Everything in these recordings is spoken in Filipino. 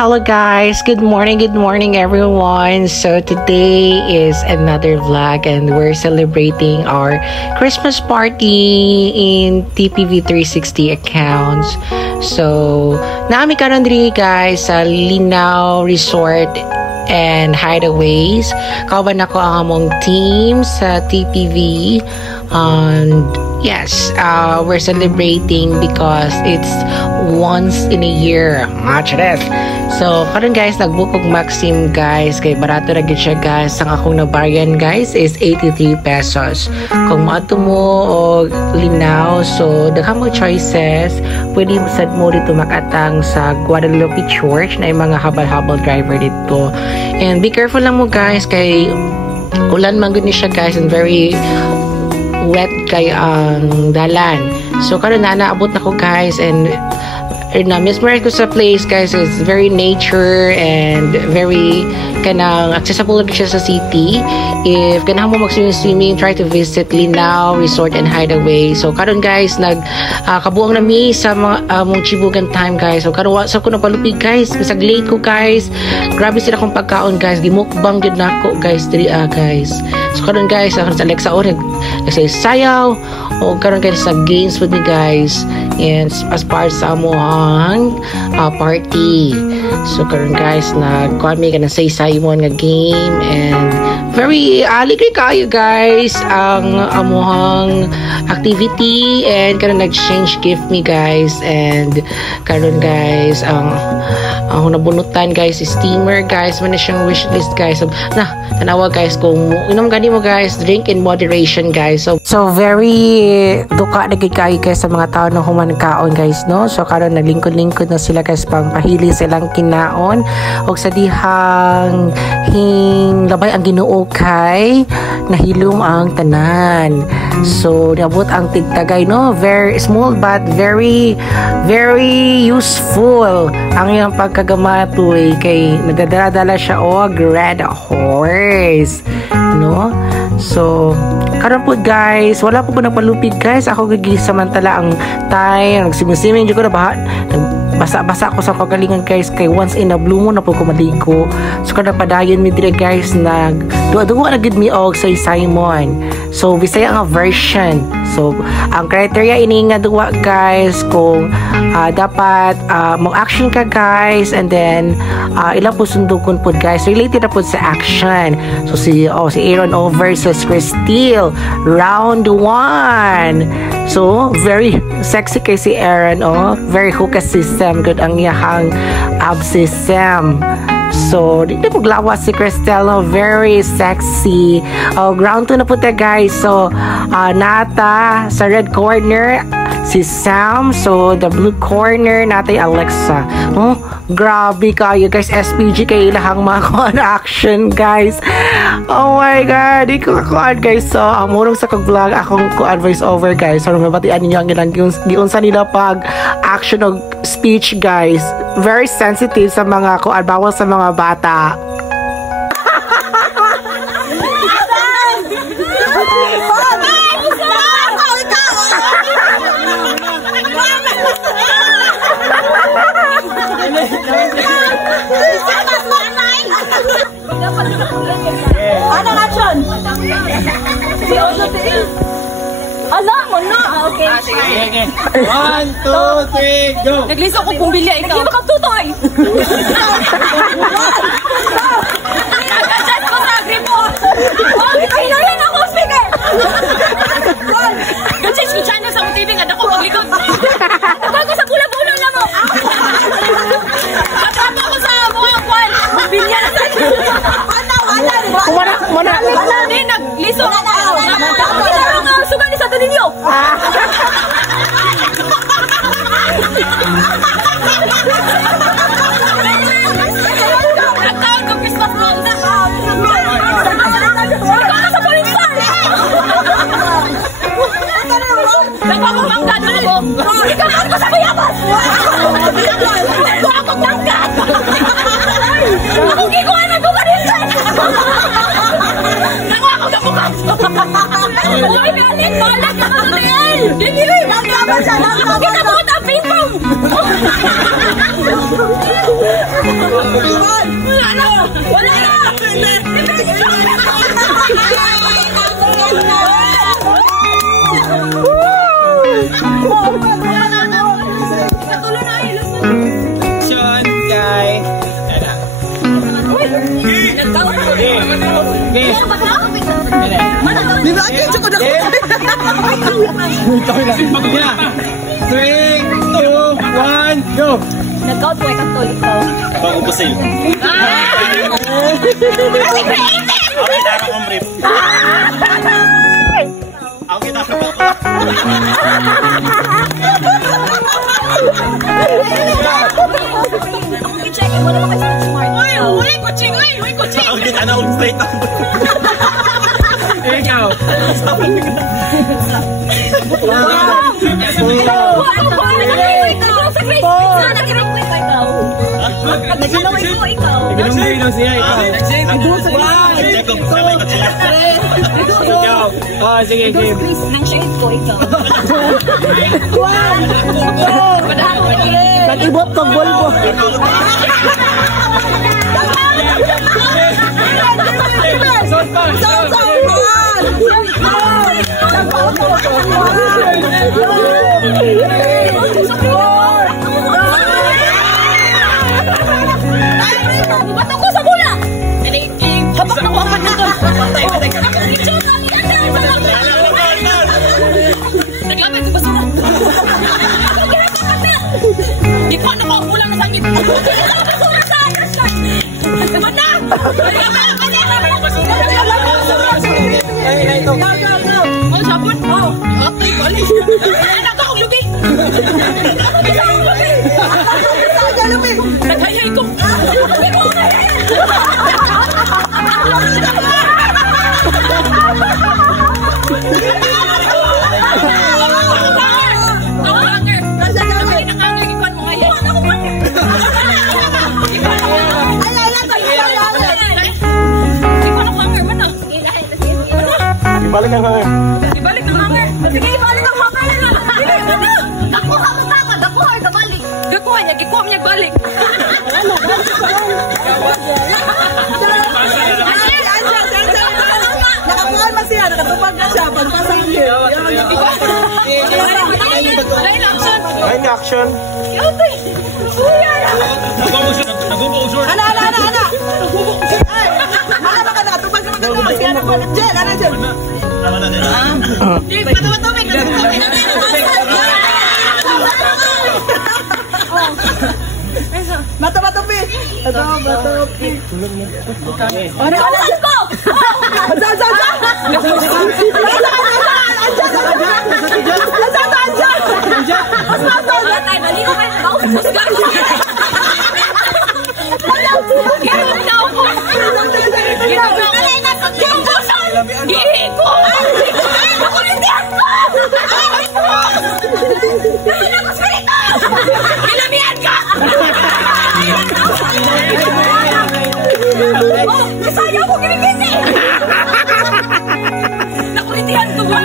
Hello guys, good morning everyone. So today is another vlog and we're celebrating our Christmas party in TPV 360 accounts. So naami karon diri guys sa Linao Resort and Hideaways. Kauban ako ang among team sa TPV. And yes, we're celebrating because it's once in a year. So, karon guys, nagbook og Maxim guys. Kay barato na gid siya guys. Ang akong nabaryan guys is 83 pesos. Kung maato mo og Linao, so daghang mo choices. Pwede sad mo dito makatang sa Guadalupe Church na yung mga habal-habal driver dito. And be careful lang mo guys kay ulan man gud ni siya guys and very wet kay ang dalan. So karon na naabot na ko guys and mesmerized ko sa place guys. It's very nature and very kanang accessible lang siya sa city. If ganahan mo mag-swimming, try to visit Linao Resort and Hideaway. So karon guys kabuang na mi sa mong chibugan time guys. So karon sa ko napalupig guys, bisag late ko guys. Grabe sila kong pagkaon guys. Gimukbang jud nako guys diri guys. So karon guys sa Alexa or nagsayaw o karon guys sa games with me guys and as part sa amoang party. So karon guys nagkuan mi kanang say mo nga game and very aligay kayo guys ang amoang activity and karon nag-exchange gift me guys and karon guys ang nabunutan guys is steamer guys man na siyang wishlist guys. So tanawa guys kung inom gani mo guys, drink in moderation guys. So very duka na gid kayo guys sa mga tao na human kaon guys no. So karon naglingkod-lingkod na sila guys pang pahili silang kinaon og sa dihang labay ang Ginoo kay nahilom ang tanan. So niabot ang tigtagay no, very small but very useful ang iyang pagkagamatoy kay nagdadala siya og red horse no. So karon po guys wala po nagpalupig guys. Ako gigi samantala ang time nagsimusimin jud ko na basa-basa ko sa kagalingan guys kay once in a blue moon na po ko maligo. So kada padayon mi dire guys duwa na gid mi og say Simon. So Bisaya nga version. So ang criteria ini nga duwa guys kung dapat mo action ka guys and then ilang po sundugon po guys related na po sa action. So si Aaron O versus Cristile round 1. So very sexy kay si Aaron very hookah system good ang iyahang ab system. So, dito paglawas si Cristelle, very sexy. Ground 2 na po tayo guys. So, nata sa red corner si Sam. So, the blue corner natin Alexa. Grabe kayo guys. SPG kayo lahang mga action guys. Oh my god. Di ko kakuan guys. So, murong sa kag-vlog akong ko-advice over guys. So, mabatian ninyo ang ilang giunsa nila pag action o speech guys. Very sensitive sa mga kuan bawal sa mga bata. Ano action? Ala mo na. Okay. Sige. 1, 2, 3, go. Nagliso ko kung bilya ikaw. Hindi makatutoy. Nagkachat ko sa agree mo. Pinayan ako, speaker. Gachange ko channel sa TV nga dako maglikod. Nagkal ko sa bula-bula na mo. Nagkata ko sa mga kwan. Bilya na sa Wala. Hindi, nagliso ako. Sugali sa ito ninyo. Nagkaon ko Christmas roll. Ikaw na sa polisan. Nagpapamangkat na mo. Ikaw na sa kuyapas. Nagpapamangkat. Ako gikuha na ko kanila. Nangako ka bukas. Uy, galit. Malag ka na rin. Hindi. Kita mo ang ping-pong. Wala na! Sean, Kai. Di ba? Akin, tsaka na ko. 3, 2, 1, go! Nag-out ko ay katulik ko. Bago po sa'yo. Okay, tara kong brief. Okay, tara po. I-check it. Wala mo kasi smart. Uy, kuching! Uy, kuching! Ang kita na ulit straight up. Ikaw. Naginaw siya, ikaw. Ikaw. Oh, sige, game. Ang shade ko, ikaw. Nag-ibot kang bolbo. Bato ko sa bola! Habak na ko ang pagkakot! Naglapit sa basura! Di pa na ko ang bulang na sakit! Basura sa akin! Bata! Oh, sabon! Oh! Okay, balik! Anak ko akong lubi! Isa akong lubi! Isa lubi! Naghayay ko! Ibalik ang hanger. Ibalik ang hanger. Sige, ibalik ang hanger. Nakuha mo ba ka? Nakuha ka balik. Nakuha niya. Gikuha niya balik. Nakakuha na siya. Nakatupag na siya. Pagpasang niya. Line action. Line action. Yotoy. Nag-go-go. Ana. Mana ba ka nakatupag ka magkakawag? Siya nagwalat dyan. Ana dyan. Tama na nila. Patawag-tawag. Bato-bato, Pi. Bato-bato, Pi. Ano ko? Saya ko gini-gini. Nakulintihan ko ba?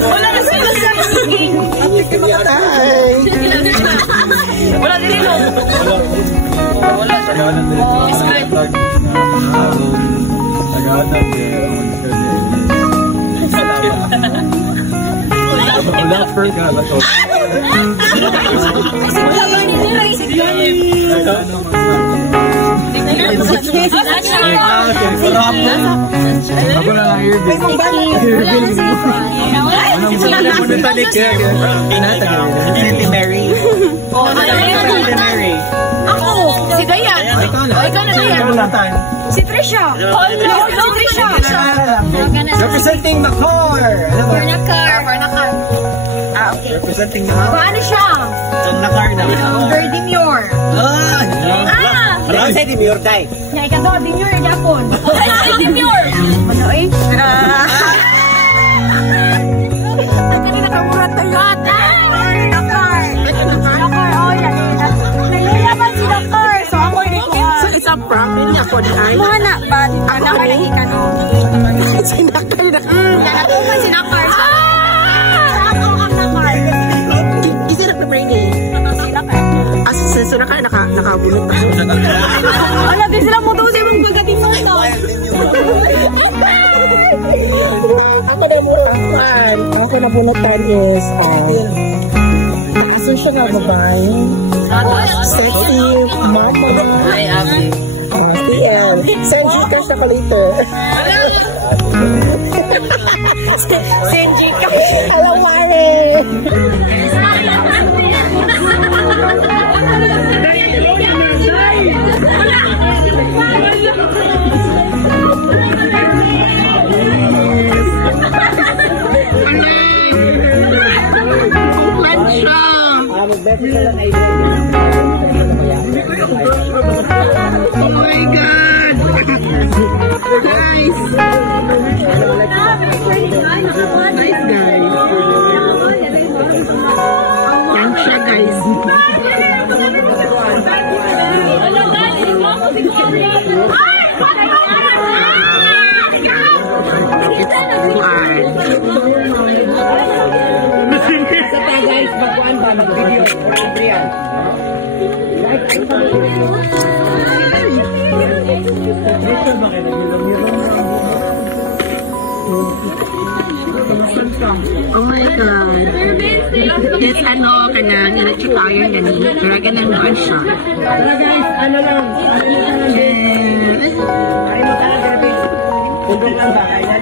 Wala na sila sa hangin. Wala din ilo. Wala sa Ako na lang here. Si Mary. Ako, si Dayan. Ikaw na Dayan. Si Trisha. Si Trisha. Representing Macor. For Nakar. ganting na. Ano siya? Ang nakar na. Under demure. Alam sa demure, day. Nga ikaw, demure, Japon. Ay, demure. Ano eh? Ang kanina kamurat tayo. Nakar. Oh, yan. Nalalaman si Nakar. So, ako yung So, it's a prank din niya po na ay. mga na, ba? Ano ka nahikan? Sinakay na. Nalakuman si Nakar. Ako ang Nakar. Isa na pa-pray niya eh. As so nakabunot pa. Wala din sila mo doon sa mga pagdating mo ito. Ako na bunutan. Ako na bunutan is aso siya nga babae. Sexy mama. Ay, Abby. TL. Send Gcash na ka later. Send Gcash. Hello, Mare. Oh my God! Guys! Nice guys! Yan siya guys! Guys, magkuhan ba? Mag-video. Yan. Oh my God! It's ano ka na, nilachikayan gani. Kaya ganun doon siya. Tara guys, ano lang. Yes! Ay mo talaga, babe. Tundong lang ba? Kaya